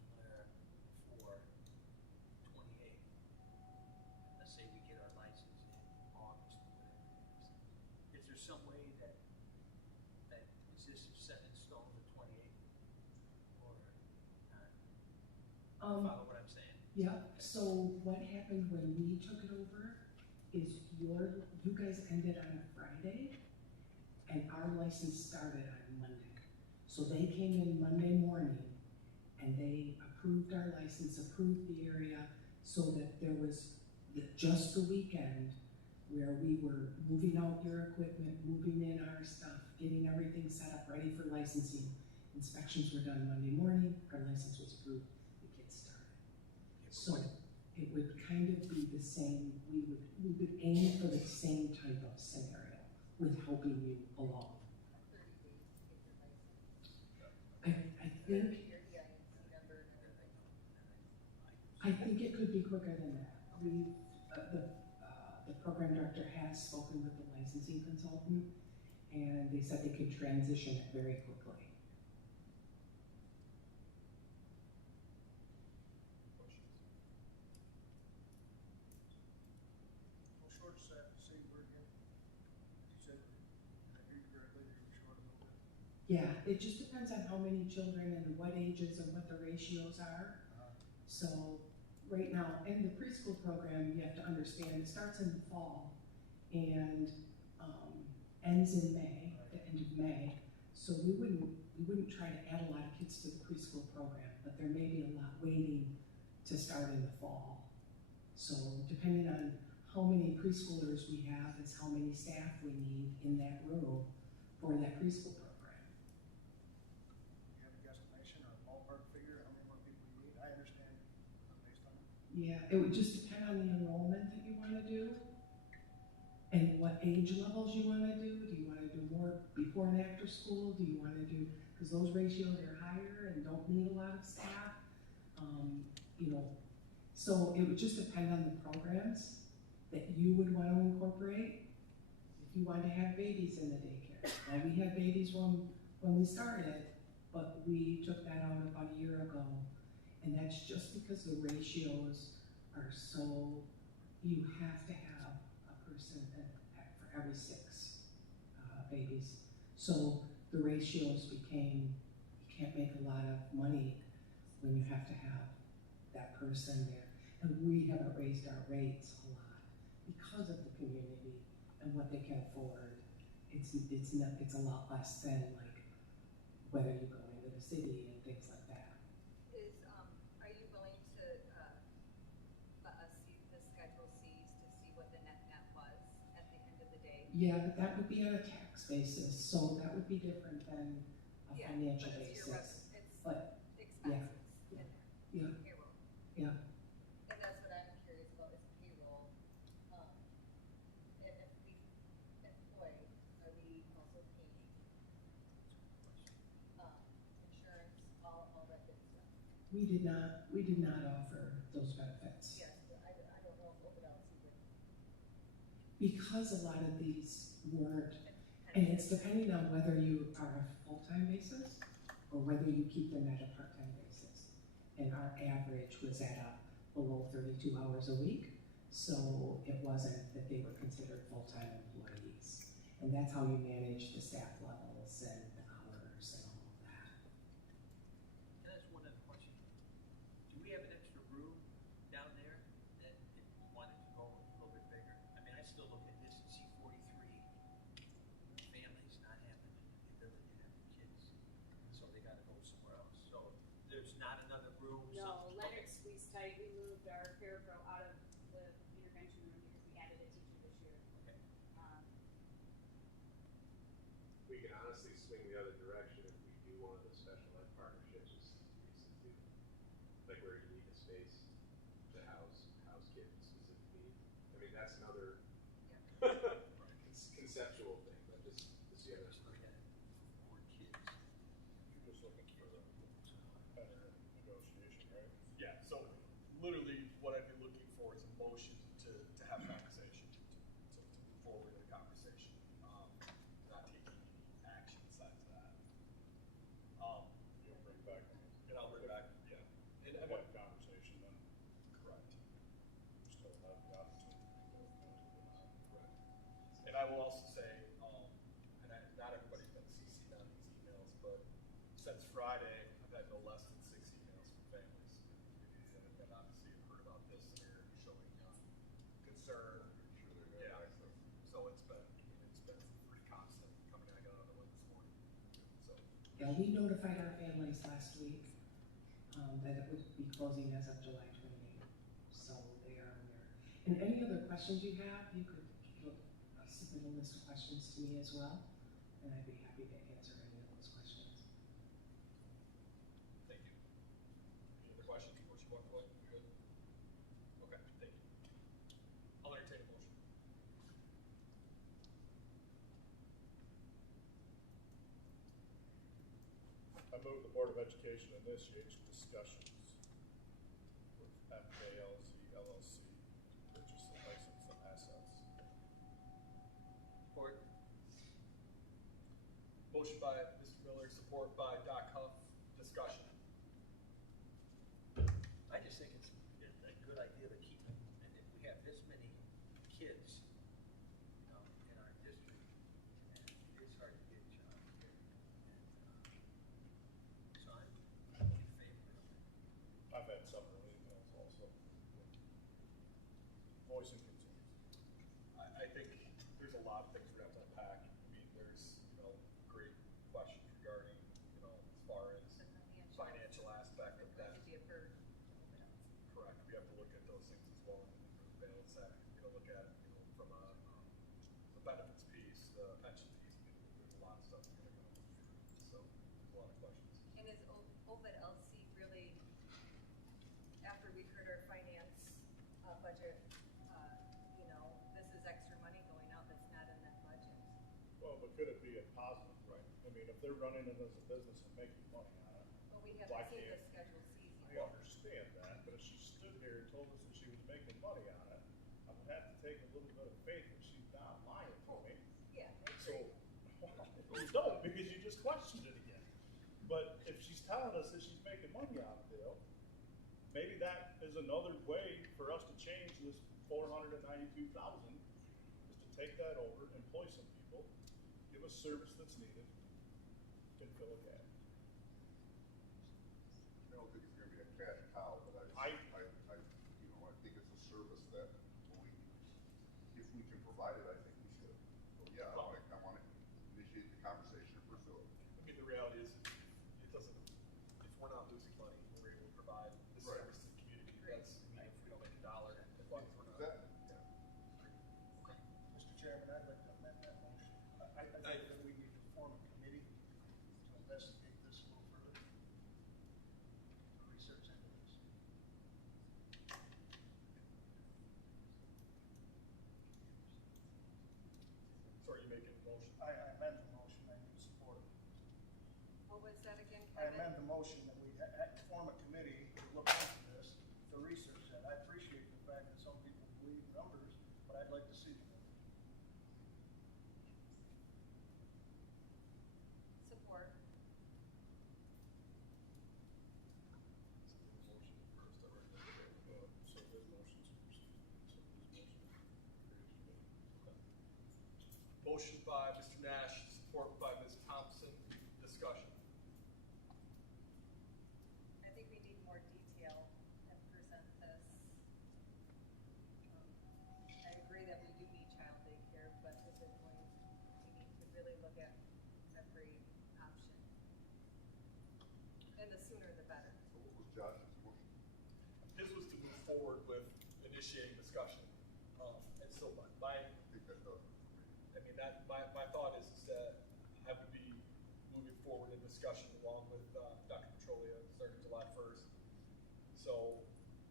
for 28, let's say we get our license in August or whatever it is there some way that is this set in stone to 28 or not? Follow what I'm saying? Yeah, so what happened when we took it over is you guys ended on a Friday, and our license started on Monday. So they came in Monday morning, and they approved our license, approved the area, so that there was just the weekend where we were moving out your equipment, moving in our stuff, getting everything set up, ready for licensing. Inspections were done Monday morning, our license was approved, the kids started. So it would kind of be the same, we would aim for the same type of scenario with helping you along. 30 days to get your license. I think Your EINC number and everything. I think it could be quicker than that. The program director has spoken with the licensing consultant, and they said they could transition it very quickly. Questions? How short is that, say we're again? You said, did I hear you correctly, you were short a little bit? Yeah, it just depends on how many children and what ages and what the ratios are. So right now, in the preschool program, you have to understand, it starts in the fall and ends in May, the end of May. So we wouldn't try to add a lot of kids to the preschool program, but there may be a lot waiting to start in the fall. So depending on how many preschoolers we have, is how many staff we need in that room for that preschool program. You have a guesstimation or a ballpark figure, how many more people you need? I understand based on it. Yeah, it would just depend on the enrollment that you want to do and what age levels you want to do. Do you want to do more before and after school? Do you want to do, because those ratios are higher and don't need a lot of staff. You know, so it would just depend on the programs that you would want to incorporate. If you want to have babies in the daycare, now we had babies when we started, but we took that out about a year ago. And that's just because the ratios are so, you have to have a person for every 6 babies. So the ratios became, you can't make a lot of money when you have to have that person there. And we haven't raised our rates a lot because of the community and what they can afford. It's a lot less than like whether you go into the city and things like that. Are you willing to let us see the Schedule Cs to see what the net was at the end of the day? Yeah, but that would be on a tax basis, so that would be different than a financial but it's basis. But expenses in there. Yeah. Payroll. Yeah. And that's what I'm curious about is payroll. And if we employ, are we also paying insurance, all that good stuff? We did not offer those benefits. Yes, but I don't know if Ovid-Elsie would. Because a lot of these weren't, and it's depending on whether you are a full-time basis or whether you keep them at a part-time basis. And our average was at below 32 hours a week, so it wasn't that they were considered full-time employees. And that's how you manage the staff levels and the hours and all of that. Can I ask one other question? Do we have an extra room down there that if we wanted to go a little bit bigger? I mean, I still look at this and see 43 families not having the ability to have the kids, so they gotta go somewhere else. So there's not another room? No, Leonard squeezed tight. We moved our parapro out of the intervention room because we added a teacher this year. Okay. We can honestly swing the other direction if we do one of the special ed partnerships with CCC, like where you need a space to house kids with specific needs. I mean, that's another conceptual thing, but just to see how that's Look at it for kids. You're just looking for the better negotiation, right? Yeah, so literally what I'd be looking for is a motion to have a conversation, to move forward in a conversation. Not taking any action besides that. You'll bring back, And I'll bring back, yeah. And have that conversation, then correct. still have the opportunity to go into the Correct. And I will also say, not everybody's been CC'd on these emails, but since Friday, I've had no less than 6 emails from families in the community that have obviously heard about this and are showing concern. Yeah. So it's been pretty constant coming. I got another one this morning. So. Yeah, we notified our families last week that it would be closing as of July 28th, so they are aware. And any other questions you have, you could submit a list of questions to me as well, and I'd be happy to answer any of those questions. Thank you. Any other questions before she walks away? You good? Okay, thank you. I'll entertain a motion. I move the Board of Education initiates discussions with Ovid-Elsie LLC to purchase a license and assets. Support. Motion by Mr. Miller, support by Doc Huff. Discussion. I just think it's a good idea to keep them, and if we have this many kids, in our district, and it's hard to get jobs here. And, so I'm in favor of it. I've had several emails also voicing concerns. I think there's a lot of things we have to unpack. I mean, there's, great questions regarding, as far as financial aspect of that. Correct. We have to look at those things as well and balance that. Look at, from the benefits piece, the pension piece. I mean, there's a lot of stuff we're going to go through. So there's a lot of questions. And is Ovid-Elsie really, after we heard our finance budget, this is extra money going out that's not in that budget? Well, but could it be a positive, right? I mean, if they're running it as a business and making money on it, But we Why haven't seen the can't- Schedule Cs I yet. understand that, but if she stood here and told us that she was making money on it, I would have to take a little bit of faith that she's not lying to me. Yeah, I So, agree. you don't, because you just questioned it again. But if she's telling us that she's making money on it, Dale, maybe that is another way for us to change this 492,000, is to take that over, employ some people, give us service that's needed, and fill a gap. I don't think it's gonna be cash cow, but I think it's a service that if we can provide it, I think we should. So yeah, I want to initiate the conversation and pursue it. I mean, the reality is, it doesn't, if we're not losing money, we're able to provide the Right. service to the community. That's, I mean, if we don't make a dollar, as long as we're not. Exactly. Mr. Chairman, I'd like to amend that motion. I think that we need to form a committee to investigate this a little further, to research into this. So are you making a motion? I amend the motion, I need support. What was that again, I Kevin? amend the motion that we form a committee to look into this, to research that. I appreciate the fact that some people believe numbers, but I'd like to see the numbers. Support. Motion by Mr. Nash, support by Ms. Thompson. Discussion. I think we need more detail and present this. I agree that we do need child daycare, but is it going, we need to really look at every option. And the sooner the better. So what was Josh's motion? His was to move forward with initiating discussion. And so my, I think that does. I mean, my thought is that I would be moving forward in discussion along with Dr. Petrolia starting July 1st. So,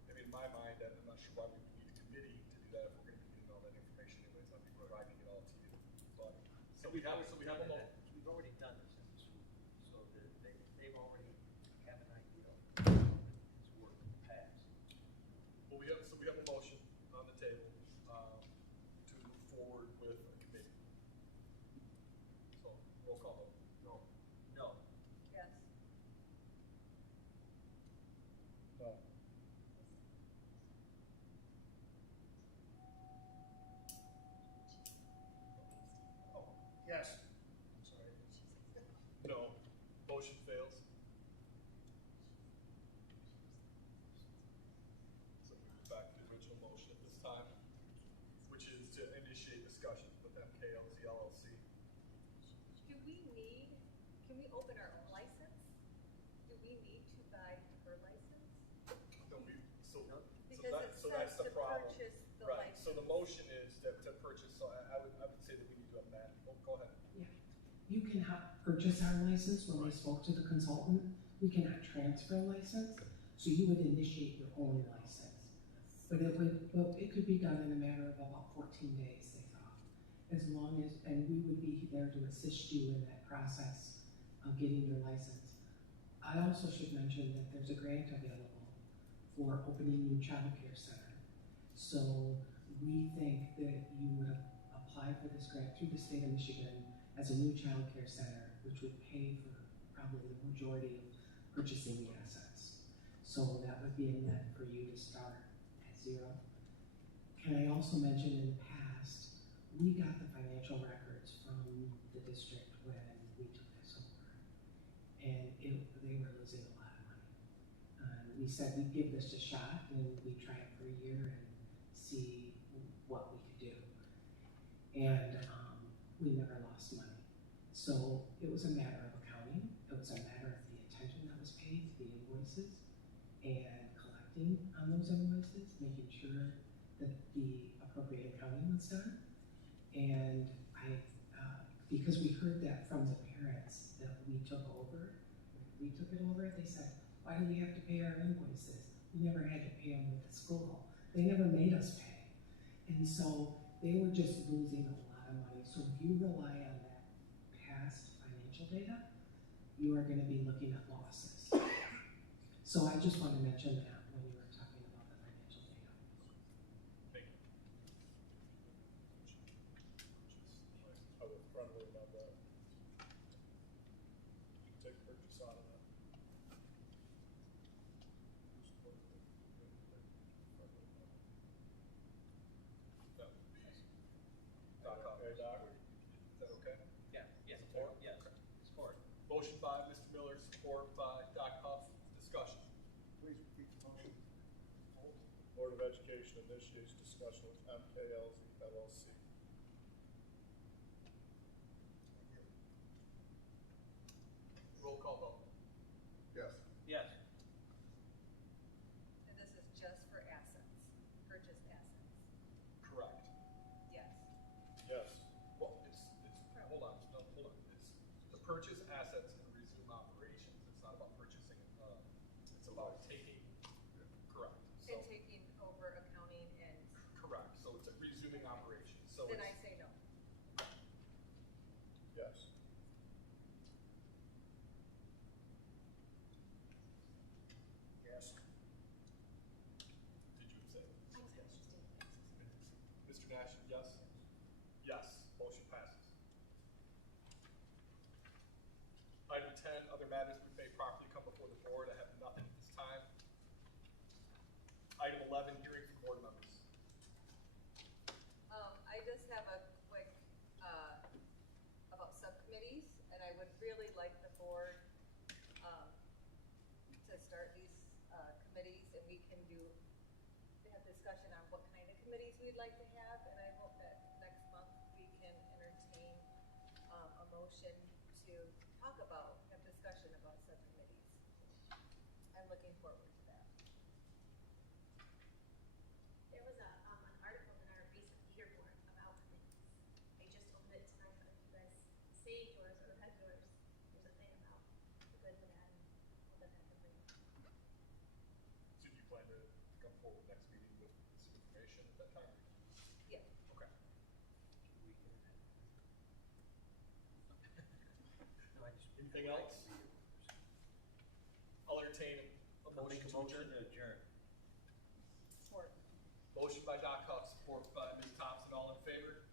I mean, in my mind, I'm not sure why we would need a committee to do that if we're going to be getting all that information anyways. I'll be providing it all to you. But, so we have a moment. We've already done this in the school, so that they've already have an idea of his work in the past. Well, we have a motion on the table to move forward with a committee. So, roll call vote. No. No, Yes. No. Oh, yes. I'm sorry. No. Motion fails. So we move back to the original motion at this time, which is to initiate discussions with MKLZ LLC. Do we need, can we open our own license? Do we need to buy her license? So we, Because so it that's says the to problem. purchase the Right, license. so the motion is to purchase, so I would say that we need to amend, go ahead. You cannot purchase our license. When we spoke to the consultant, we cannot transfer a license, so you would initiate your own license. But it could be done in a matter of about 14 days, they thought. As long as, and we would be there to assist you in that process of getting your license. I also should mention that there's a grant available for opening a new child care center. So we think that you would apply for this grant through the state of Michigan as a new child care center, which would pay for probably the majority of purchasing the assets. So that would be a net for you to start at zero. Can I also mention in the past, we got the financial records from the district when we took this over. And they were losing a lot of money. We said we'd give this a shot and we'd try it for a year and see what we could do. And we never lost money. So it was a matter of accounting. It was a matter of the attention that was paid to the invoices and collecting on those invoices, making sure that the appropriate accounting was done. And because we heard that from the parents that we took it over, they said, why do we have to pay our invoices? We never had to pay them with the school. They never made us pay. And so they were just losing a lot of money. So if you rely on that past financial data, you are going to be looking at losses. So I just want to mention that when you were talking about the financial data. Thank you. I would friendly about that. Take purchase out of that. That would be Doc Huff. Okay, Doc. Is that okay? yeah, yes, Support? yes, support. Motion by Mr. Miller, support by Doc Huff. Discussion. Please repeat Board of Education initiates discussion with MKLZ LLC. Roll call vote. Yes. Yes. And this is just for assets, purchase assets. Correct. Yes. Yes. Well, hold on, no, hold on. It's to purchase assets and resume operations. It's not about purchasing, it's about taking, correct. So, And taking over accounting and, correct, so it's a resuming operations, so then I it's, say no. Yes. Yes. did you say? Yes. Mr. Nash, yes? Yes, motion passes. Item 10, other matters which may properly come before the board. I have nothing at this time. Item 11, hearing from board members. I just have a quick, about subcommittees, and I would really like the board, to start these, committees, and we can have discussion on what kind of committees we'd like to have, and I hope that next month we can entertain, a motion to talk about, have discussion about subcommittees. I'm looking forward to that. There was an article in our recent leaderboard about committees. I just opened it tonight, but if you guys saved yours or had yours, there's a thing about the good, the bad, and all that can bring. So do you plan to come forward next meeting with this information at that time? Yeah. Okay. We can have- No, I just. Anything I like else? to read it. I'll entertain a I'll motion make a to motion adjourn. to adjourn. Support. Motion by Doc Huff, support by Ms. Thompson, all in favor?